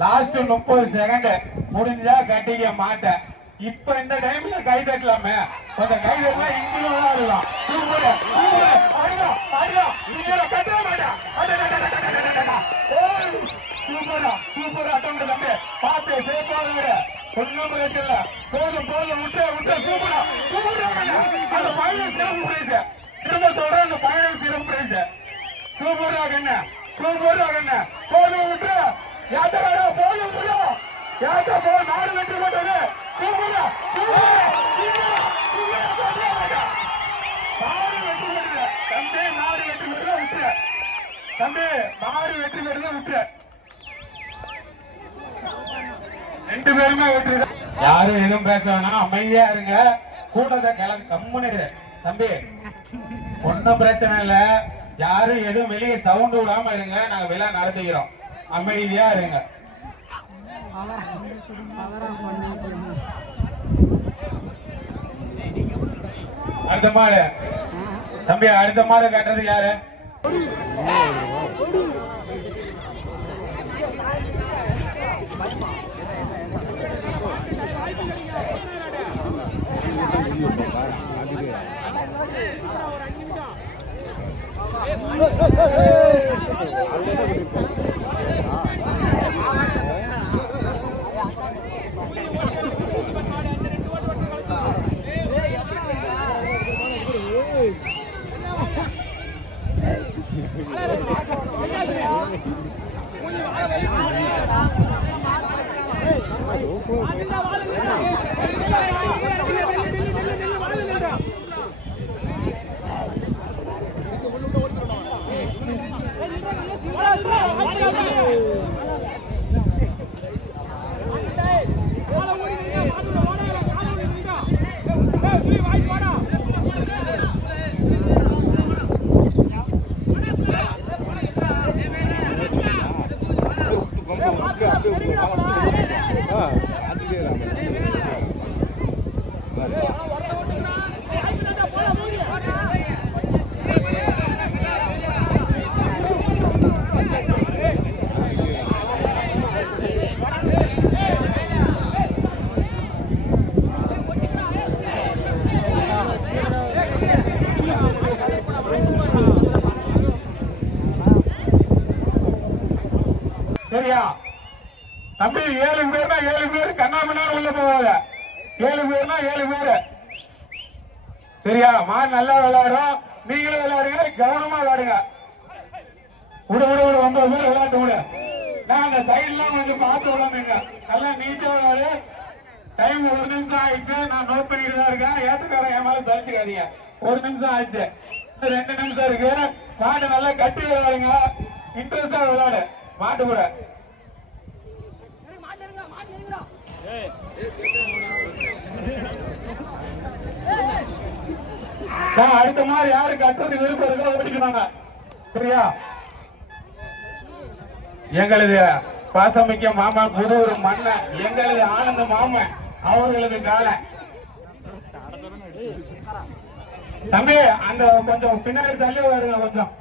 Last 30 second முடிஞ்சா கட்டிக்க மாட்டேன். இப்ப இந்த டைம்ல கை தட்டலாமே, கொஞ்சம் கை தட்டலாம், இங்கிலும் விளையாடலாம். சூப்பர் சூப்பர், அடியா அடியா, இங்க கட்ட மாட்டேன். சூப்பரா சூப்பர் அட்டம் தம்பி, பார்த்து சேஃபா வேற ஒன்னும் பிரச்சனை இல்ல. போதும் போதும், விட்டு விட்டு, சூப்பரா சூப்பரா. அந்த பையன் சிறப்பு பிரைஸ், திரும்ப சொல்றேன், அந்த பையன் சிறப்பு பிரைஸ். சூப்பரா கண்ண, சூப்பரா கண்ண, போதும் விட்டு, யாத்த வேற போதும் விட்டு, யாத்த போ, நாடு வெற்றி போட்டது. சூப்பரா சூப்பரா, நாடு வெற்றி பெற்ற தம்பி, நாடு வெற்றி பெற்ற விட்டு தம்பி, நாடு வெற்றி பெற்ற விட்டு, ரெண்டு பேருமே வெற்றி. யாரும் எதுவும் பேச வேணாம், அமைதியா இருங்க. கூட்டத்தை கிளம்பி கம்முன்னு தம்பி, ஒன்னும் பிரச்சனை இல்ல. யாரும் எதுவும் வெளியே சவுண்ட் விடாம இருங்க, நாங்க விழா நடத்திக்கிறோம். அமைதியா இருங்க. அடுத்த மாடு தம்பி, அடுத்த மாடு கட்டுறது யாரு? சரியா தம்பி? 7 பேர்னா 7 பேர் கண்ணாமண்ணா உள்ள போவாங்க. 7 பேர்னா 7 பேரு. சரியா? மாடு நல்லா விளையாடும், நீங்களும் விளையாடுங்க, கவனமா விளையாடுங்க. விட விட விட 9 பேர் விளையாட்டு விட. நான் அந்த சைட்லாம் கொஞ்சம் பார்த்து விடாமங்க, நல்லா நீட்டா விளையாடு. டைம் 1 நிமிஷம் ஆயிடுச்சு, நான் நோட் பண்ணிட்டு தான் இருக்கேன். ஏத்துக்காரன் என் மேல சலிச்சுக்காதீங்க. 1 நிமிஷம் ஆயிடுச்சு, 2 நிமிஷம் இருக்கு. மாட்டு நல்லா கட்டி விளையாடுங்க, இன்ட்ரெஸ்டா விளையாடு மாட்டு கூட. அடுத்த மாதிரி யாரு கட்டுறது விருப்பம் இருக்கோ ஓடிக்கணுங்க. சரியா? எங்களது பாசமிக்க மாமா புதூர் மன்னன், எங்களது ஆனந்த மாமன் அவர்களது கால தம்பி, அந்த கொஞ்சம் பின்னாடி தள்ளி வருங்க கொஞ்சம்.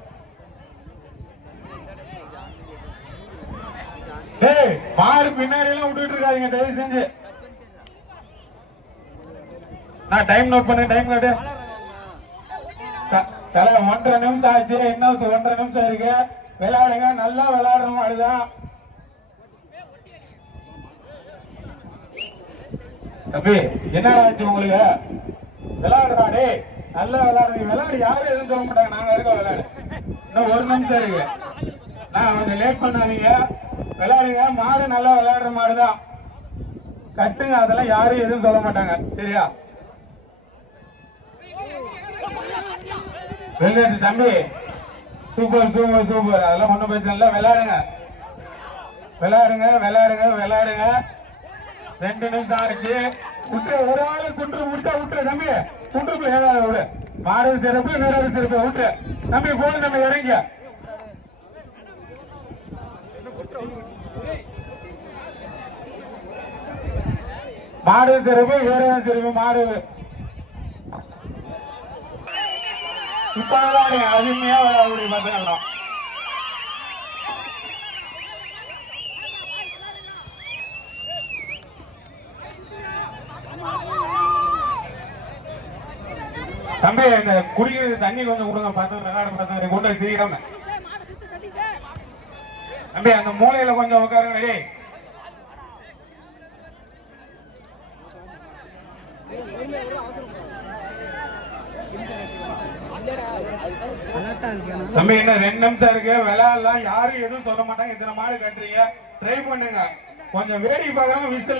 மாடு பின்னாடி எல்லாம் விட்டுட்டு இருக்காதீங்க தயவு செஞ்சு. நான் டைம் நோட் பண்ண, டைம் நோட்டு தலை 1.5 நிமிஷம் ஆச்சு, இன்னும் 1.5 நிமிஷம் இருக்கு. விளையாடுங்க, நல்லா விளையாடுறோம். அதுதான் தம்பி, என்ன ஆச்சு உங்களுக்கு? விளையாடுறா டே, நல்லா விளையாடுறீங்க. விளையாடு, யாரும் எதுவும் சொல்ல மாட்டாங்க, நாங்க இருக்க விளையாடு. இன்னும் 1 நிமிஷம் இருக்கு, நான் கொஞ்சம் லேட் பண்ணாதீங்க. விளையாடுங்க, மாடு நல்லா விளையாடுற மாடுதான், கட்டுங்க, அதெல்லாம் யாரும் எதுவும் சொல்ல மாட்டாங்க. சரியா? விளையாடு தம்பி, சூப்பர் சூப்பர் சூப்பர், அதெல்லாம் ஒண்ணும் பிரச்சனை இல்லை. விளையாடுங்க விளையாடுங்க விளையாடுங்க விளையாடுங்க. 2 நிமிஷம் ஆச்சு. விட்டு ஒரு ஆள் குன்று முடிச்சா விட்டுரு தம்பி, குன்றுக்குள்ள ஏதாவது விடு. மாடு சிறப்பு, நேரம் சிறப்பு, விட்டு தம்பி போது, நம்ம இறங்க. மாடு சிறப்பு, வேற சிறப்பு. மாடு இப்பதான் நீங்க அருமையா விளையாடக்கூடிய பசங்க. தம்பி இந்த குடிக்கிறது தண்ணி கொஞ்சம் கொடுங்க பசங்க விளையாட பசங்க கொண்டு சீக்கிரம் தம்பி அந்த மூலையில கொஞ்சம் உட்காருங்க டேய். தம்பி என்ன 2 நிமிஷம் இருக்கு விளையாடலாம் யாரும் எதுவும் சொல்ல மாட்டாங்க இத்தனை மாடு கட்டுறீங்க ட்ரை பண்ணுங்க கொஞ்சம் வேடிக்கை பார்க்கறவங்க விசில்